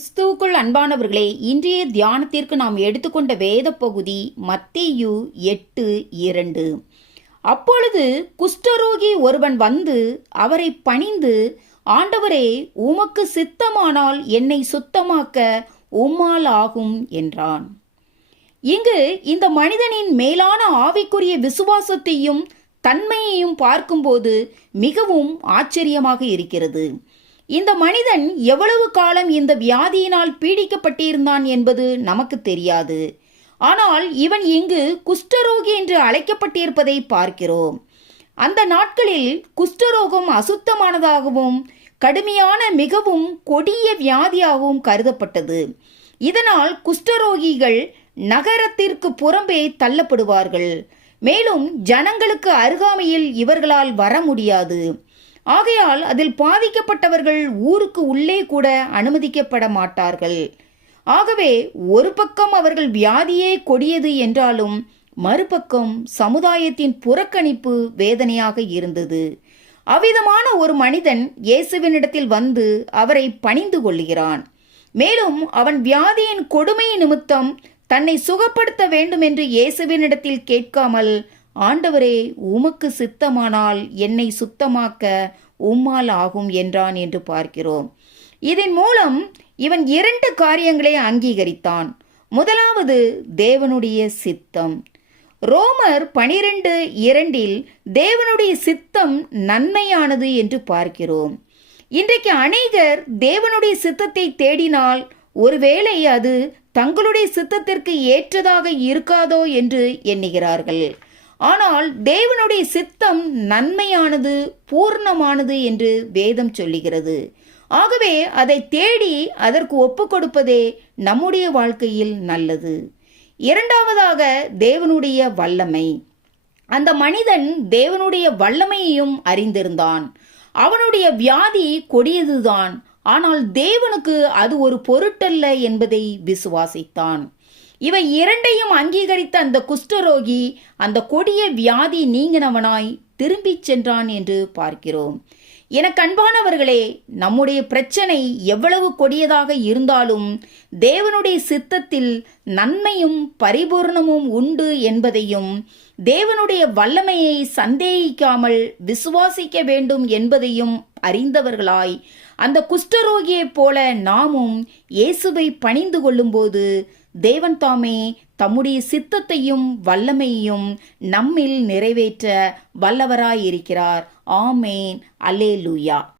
கிறிஸ்துவுக்குள் அன்பானவர்களே, இன்றைய தியானத்திற்கு நாம் எடுத்துக்கொண்ட வேத பகுதி மத்தேயு 8:2. அப்பொழுது குஷ்டரோகி ஒருவன் வந்து அவரை பணிந்து, ஆண்டவரே, உமக்கு சித்தமானால் என்னை சுத்தமாக்க உம்மால் ஆகும் என்றான். இங்கு இந்த மனிதனின் மேலான ஆவிக்குரிய விசுவாசத்தையும் தன்மையையும் பார்க்கும்போது மிகவும் ஆச்சரியமாக இருக்கிறது. இந்த மனிதன் எவ்வளவு காலம் இந்த வியாதியினால் பீடிக்கப்பட்டிருந்தான் என்பது நமக்கு தெரியாது. ஆனால் இவன் இங்கு குஷ்டரோகி என்று அழைக்கப்பட்டிருப்பதை பார்க்கிறோம். அந்த நாட்களில் குஷ்டரோகம் அசுத்தமானதாகவும் கடுமையான மிகவும் கொடிய வியாதியாகவும் கருதப்பட்டது. இதனால் குஷ்டரோகிகள் நகரத்திற்கு புறம்பே தள்ளப்படுவார்கள். மேலும் ஜனங்களுக்கு அருகாமையில் இவர்களால் வர முடியாது. ஆகையால் அதில் பாதிக்கப்பட்டவர்கள் ஊருக்கு உள்ளே கூட அனுமதிக்கப்பட மாட்டார்கள். ஆகவே ஒரு பக்கம் அவர்கள் வியாதியே கொடியது என்றாலும் மறுபக்கம் சமுதாயத்தின் புறக்கணிப்பு வேதனையாக இருந்தது. அவ்விதமான ஒரு மனிதன் இயேசுவினிடத்தில் வந்து அவரை பணிந்து கொள்கிறான். மேலும் அவன் வியாதியின் கொடுமை நிமித்தம் தன்னை சுகப்படுத்த வேண்டும் என்று இயேசுவினிடத்தில் கேட்காமல், ஆண்டவரே, உமக்கு சித்தமானால் என்னை சுத்தமாக்க உம்மால் ஆகும் என்றான் என்று பார்க்கிறோம். இதன் மூலம் இவன் 2 காரியங்களை அங்கீகரித்தான். முதலாவது, தேவனுடைய சித்தம். ரோமர் 12:2 தேவனுடைய சித்தம் நன்மையானது என்று பார்க்கிறோம். இன்றைக்கு அநேகர் தேவனுடைய சித்தத்தை தேடினால் ஒருவேளை அது தங்களுடைய சித்தத்திற்கு ஏற்றதாக இருக்காதோ என்று எண்ணுகிறார்கள். ஆனால் தேவனுடைய சித்தம் நன்மையானது, பூர்ணமானது என்று வேதம் சொல்லுகிறது. ஆகவே அதை தேடி அதற்கு ஒப்பு கொடுப்பதே நம்முடைய வாழ்க்கையில் நல்லது. இரண்டாவதாக, தேவனுடைய வல்லமை. அந்த மனிதன் தேவனுடைய வல்லமையையும் அறிந்திருந்தான். அவனுடைய வியாதி கொடியதுதான், ஆனால் தேவனுக்கு அது ஒரு பொருட்டல்ல என்பதை விசுவாசித்தான். இவை 2ஐயும் அங்கீகரித்த அந்த குஷ்டரோகி அந்த கொடிய வியாதி நீங்கினவனாய் திரும்பி சென்றான் என்று பார்க்கிறோம். எனக்கு அன்பானவர்களே, நம்முடைய பிரச்சனை எவ்வளவு கொடியதாக இருந்தாலும் தேவனுடைய சித்தத்தில் நன்மையும் பரிபூர்ணமும் உண்டு என்பதையும், தேவனுடைய வல்லமையை சந்தேகிக்காமல் விசுவாசிக்க வேண்டும் என்பதையும் அறிந்தவர்களாய் அந்த குஷ்டரோகியைப் போல நாமும் இயேசுவை பணிந்து கொள்ளும்போது தேவன் தாமே தம்முடைய சித்தத்தையும் வல்லமையையும் நம்மில் நிறைவேற்ற வல்லவராயிருக்கிறார். ஆமேன். அல்லேலூயா.